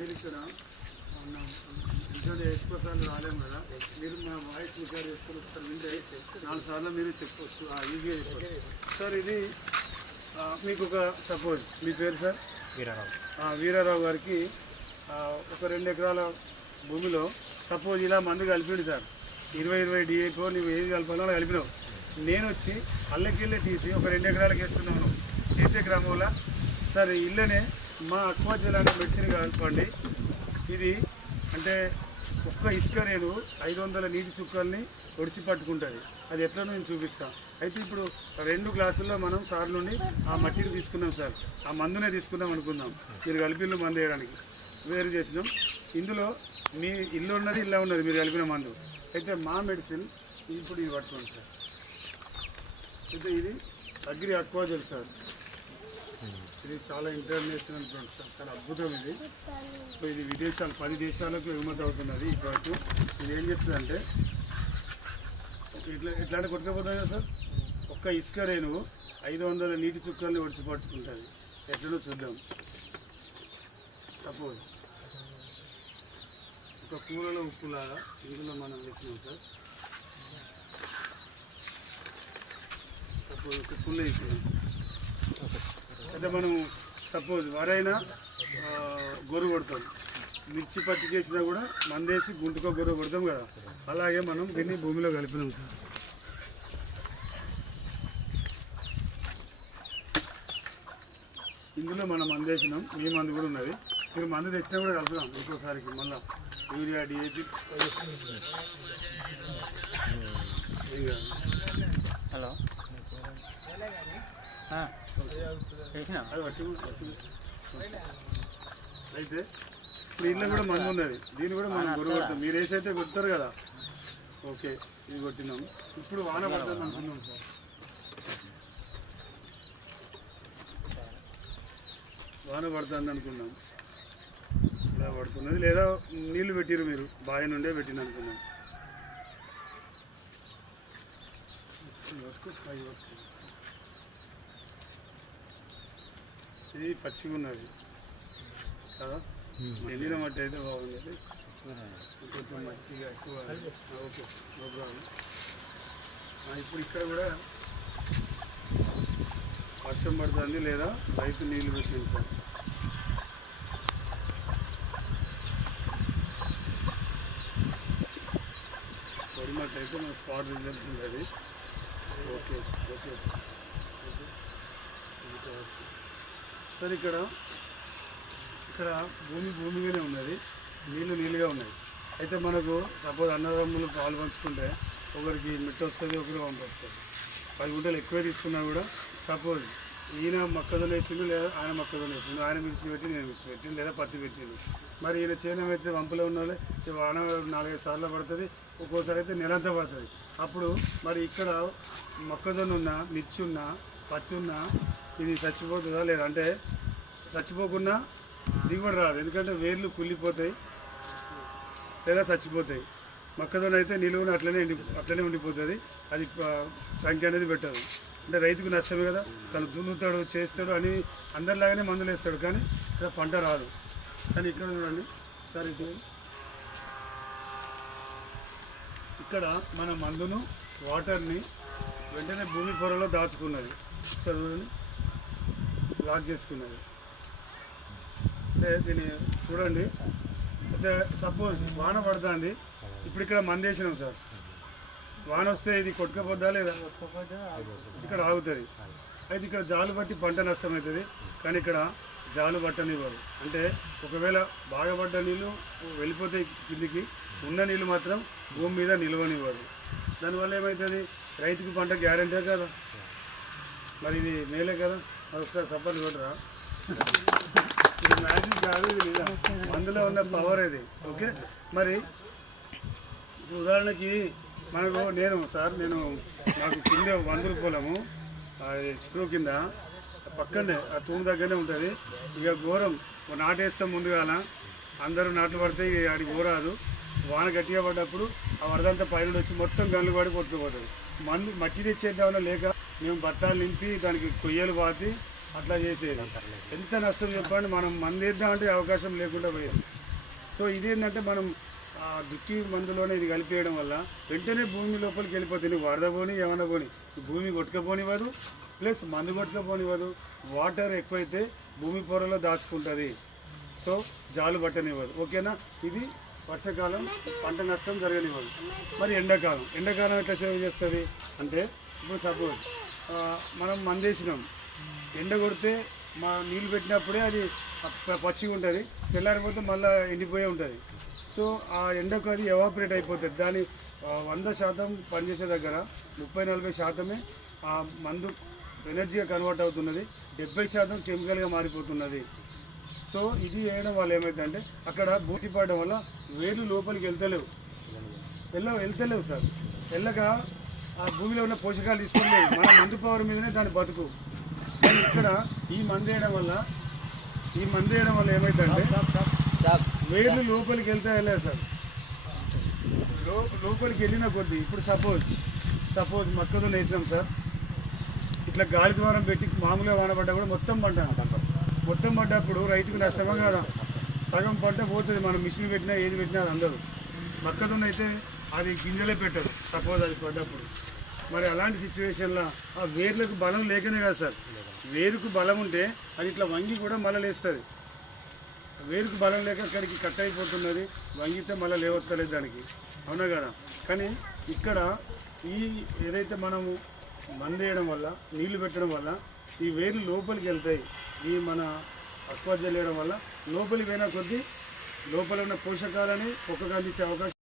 మీరు ఇక్కడ మొన్న ఇంట్లో ఎక్కువ సార్లు రాలేము కదా? మీరు మా వాయిస్ రికార్డ్ చేసుకుని ఒకసారి వింటే నాలుగు సార్లు మీరు చెప్పవచ్చు ఈజీగా చెప్పవచ్చు సార్ ఇది మీకు ఒక సపోజ్ మీ పేరు సార్? వీరారావు. ఆ, వీరారావు గారికి ఒక రెండు ఎకరాల భూమిలో సపోజ్ ఇలా మందు కలిపిండు సార్. ఇరవై ఇరవై డిఏపో నువ్వు ఏది కలపాలో కలిపినావు. నేను వచ్చి అల్లకెళ్ళే తీసి ఒక రెండు ఎకరాలకు వేస్తున్నాను. వేసే క్రమంలో సార్ ఇల్లనే మా అక్వా జిల్లాలో మెడిసిన్ కలపండి ఇది అంటే ఒక్క ఇసుక నేను ఐదు వందల నీటి చుక్కల్ని ఒడిచి పట్టుకుంటుంది. అది ఎట్లా నేను చూపిస్తాను అయితే ఇప్పుడు రెండు గ్లాసుల్లో మనం సార్ నుండి ఆ మట్టిని తీసుకున్నాం సార్. ఆ మందునే తీసుకున్నాం అనుకుందాం. మీరు కలిపిల్లు మందు వేయడానికి. వేరు చేసినాం. ఇందులో మీ ఇల్లు ఉన్నది ఇలా ఉన్నది మీరు కలిపిన మందు. అయితే మా మెడిసిన్ ఇప్పుడు ఇది పట్టుకోండి సార్. అయితే ఇది అగ్రి అక్వాజల్ సార్. ఇది చాలా ఇంటర్నేషనల్ ప్రోడక్ట్ సార్ చాలా అద్భుతం ఇది. సో ఇది విదేశాలు పది దేశాలకు ఎగుమతి అవుతున్నది ఈ ప్రోడక్ట్ ఇది ఏం చేస్తుందంటే ఇట్లా ఇట్లాంటి కొట్టుకపోతుంది కదా సార్? ఒక్క ఇసుక రేణువు ఐదు వందల నీటి చుక్కల్ని ఒడిచిపట్టుకుంటుంది. ఎట్లనో చూద్దాం. సపోజ్ ఒక కూరలో ఉప్పులాగా ఇందులో మనం వేసినాం సార్. సపోజ్ ఒక పుల్ల వేసినాం. అయితే మనం సపోజ్ వరైనా ఆ, గొర్రు కొడతాం. మిర్చి పత్తి చేసినా కూడా మందేసి గుంటుకో గొర్రె కొడతాం కదా. అలాగే మనం దీన్ని భూమిలో కలిపినాం సార్. ఇందులో మనం మందేసినాం. మీ మందు కూడా ఉన్నది. మీరు మందు తెచ్చినా కూడా కలుపుదాం ఇంకోసారికి మళ్ళీ. యూరియా డిఏపి హలో చేసిన అది పట్టి పట్టి. అయితే ఇప్పుడు ఇంట్లో కూడా మందు ఉన్నది. దీన్ని కూడా మనం గొర్రె కొడతాం. మీరు వేసైతే కొడతారు కదా. ఓకే ఇది కొట్టినాం. ఇప్పుడు వాన పడుతుంది అనుకున్నాం సార్. వాన పడుతుంది అనుకున్నాం ఇలా పడుతున్నది. లేదా నీళ్ళు పెట్టిరు మీరు. బావి నుండే పెట్టిన అనుకున్నాం ఈ వరకు పై వరకు. ఇది పచ్చిగా ఉన్నది. కదా? ఎండిన మట్టి అయితే బాగుండేది. కొంచెం మట్టిగా ఎక్కువ. Okay no problem. ఇప్పుడు ఇక్కడ కూడా వర్షం పడుతుంది లేదా? రైతు నీళ్ళు పెట్టింది సార్. పొడి మట్టి అయితే మన స్పాట్ రిజల్ట్ ఉంటుంది ఓకే ఓకే. ఓకే. సార్ ఇక్కడ ఇక్కడ భూమి భూమిగానే ఉన్నది. నీళ్ళు నీళ్ళుగా ఉన్నాయి. అయితే మనకు సపోజ్ అన్నదమ్ములు పాలు పంచుకుంటే ఒకరికి మిట్ట వస్తుంది ఒకరు వంట వస్తుంది. పది గుంటలు ఎక్కువే తీసుకున్నా కూడా సపోజ్ ఈయన మొక్కజొన్న వేసిండు లేదా ఆయన మొక్కజొన్న వేసిండు ఆయన మిర్చి పెట్టి నేను మిర్చి పెట్టిండు లేదా పత్తి పెట్టిండు. మరి ఈయన చేనం అయితే వంపులో ఉన్న వాళ్ళే వాన నాలుగైదు సార్లు పడుతుంది ఒక్కోసారి అయితే నెలంతా పడుతుంది. అప్పుడు మరి ఇక్కడ మొక్కజొన్న ఉన్నా మిర్చి ఉన్నా పత్తి ఉన్నా ఇది చచ్చిపోతుందా లేదా? అంటే చచ్చిపోకుండా దిగుబడి రాదు. ఎందుకంటే వేర్లు కుళ్ళిపోతాయి లేదా చచ్చిపోతాయి. మొక్కజొన్న అయితే నిలువున అట్లనే అట్లనే ఉండిపోతుంది. అది సంఖ్య అనేది పెట్టదు. అంటే రైతుకు నష్టమే కదా. తను దున్నుతాడు చేస్తాడు అని అందరిలాగానే మందులు వేస్తాడు. కానీ ఇక్కడ పంట రాదు. కానీ ఇక్కడ చూడండి. సార్ ఇది ఇక్కడ మన మందును వాటర్ని వెంటనే భూమి పొరలో దాచుకున్నది. ఒకసారి చూడండి. లాక్ చేసుకున్నది అంటే దీన్ని చూడండి. అయితే సపోజ్ వాన పడుతుంది. ఇప్పుడు ఇక్కడ మందేసినాం సార్. వాన వస్తే ఇది కొట్టుకపోద్దా లేదా? ఇక్కడ ఆగుతుంది. అయితే ఇక్కడ జాలు పట్టి పంట నష్టం అవుతుంది. కానీ ఇక్కడ జాలు పట్టనివ్వరు. అంటే ఒకవేళ బాగా పడ్డ నీళ్ళు వెళ్ళిపోతాయి కిందికి ఉన్న నీళ్ళు మాత్రం భూమి మీద నిల్వనివ్వరు. దానివల్ల ఏమవుతుంది? రైతుకి పంట గ్యారంటీ కదా. మరి ఇది మేలే కదా. ఒకసారి సపోర్ట్ కొట్టరా? ఇది మ్యాజిక్ కాదు ఇది నిజం అందులో ఉన్న పవర్ ఇది ఓకే? మరి ఉదాహరణకి మనకు నేను సార్ నేను నాకు కింద వంద రూపాయలము చిక్కుడు కింద పక్కనే ఆ తూము దగ్గరనే ఉంటుంది. ఇక ఘోరం నాటేస్తాం ముందుగాల అందరూ నాట్లు పడితే ఇక ఆడికి పోరాదు. వాన గట్టిగా పడ్డప్పుడు ఆ వరదంతా పైన వచ్చి మొత్తం గన్లు పడి కొట్టుకుపోతుంది మందు మట్టి తెచ్చేద్దామన్నా లేక మేము బట్టాలు నింపి దానికి కొయ్యలు పాతి అట్లా చేసేది. ఎంత నష్టం చెప్పండి మనం మందు వేద్దామంటే అవకాశం లేకుండా పోయేది. సో ఇదేంటంటే మనం దుక్కి మందులోనే ఇది కలిపేయడం వల్ల వెంటనే భూమి లోపలికి వెళ్ళిపోతుంది. వరద పోని ఏమన్నా పోని. భూమి కొట్టుకపోనివ్వదు ప్లస్ మందు కొట్టుకపోనివ్వదు. వాటర్ ఎక్కువైతే భూమి పొరలో దాచుకుంటుంది. సో జాలు పట్టనివ్వదు. ఓకేనా? ఇది వర్షాకాలం పంట నష్టం జరగనివ్వదు. మరి ఎండాకాలం. ఎండాకాలం ఎట్లా సేవ్ చేస్తుంది? అంటే ఇప్పుడు సపోజ్ మనం మందేసినాం. ఎండ కొడితే మా నీళ్ళు పెట్టినప్పుడే అది పచ్చిగా ఉంటుంది. తెల్లారిపోతే మళ్ళీ ఎండిపోయే ఉంటుంది. సో ఆ ఎండకు అది ఎవాపరేట్ అయిపోతుంది. దాని వంద శాతం పనిచేసే దగ్గర ముప్పై నలభై శాతమే ఆ మందు ఎనర్జీగా కన్వర్ట్ అవుతున్నది. డెబ్బై శాతం కెమికల్గా మారిపోతున్నది. సో ఇది వేయడం వల్ల ఏమైందంటే అక్కడ బూటి పడడం వల్ల వేర్లు లోపలికి వెళ్తలేవు. వెళ్ళ వెళ్తలేవు సార్. వెళ్ళక ఆ భూమిలో ఉన్న పోషకాలు తీసుకుని మన మందు పవర్ మీదనే దాని బతుకు. కానీ ఇక్కడ ఈ మందు వేయడం వల్ల ఈ మందు వేయడం వల్ల ఏమైందంటే వేర్లు లోపలికి వెళ్తే వెళ్ళలేదు సార్? లోపలికి వెళ్ళిన కొద్దీ ఇప్పుడు సపోజ్ సపోజ్ మొక్కజొన్న వేసినాం సార్. ఇట్లా గాలి ద్వారం పెట్టి మామూలుగా వానబడ్డా కూడా మొత్తం పంట. మొత్తం పడ్డప్పుడు రైతుకు నష్టమా కదా? సగం పంట పోతుంది మనం మిషన్ పెట్టినా ఏది పెట్టినా అది అందదు. మొక్కజొన్న అయితే అది గింజలే పెట్టదు. సపోజ్ అది పడ్డప్పుడు. మరి అలాంటి సిచ్యువేషన్లో ఆ వేర్లకు బలం లేకనే కదా సార్. వేరుకు బలం ఉంటే అది ఇట్లా వంగి కూడా మళ్ళీ లేస్తుంది. వేరుకు బలం లేక అక్కడికి కట్ అయిపోతున్నది వంగితే మళ్ళీ లేవత్తలేదు దానికి. అవునా కదా? కానీ ఇక్కడ ఈ ఏదైతే మనము మందేయడం వల్ల నీళ్ళు పెట్టడం వల్ల ఈ వేర్లు లోపలికి వెళ్తాయి. ఈ మన అక్వా జల్ వేయడం వల్ల లోపలికి పోయిన కొద్దీ లోపల ఉన్న పోషకాలని ఒక్కగా అందించే అవకాశం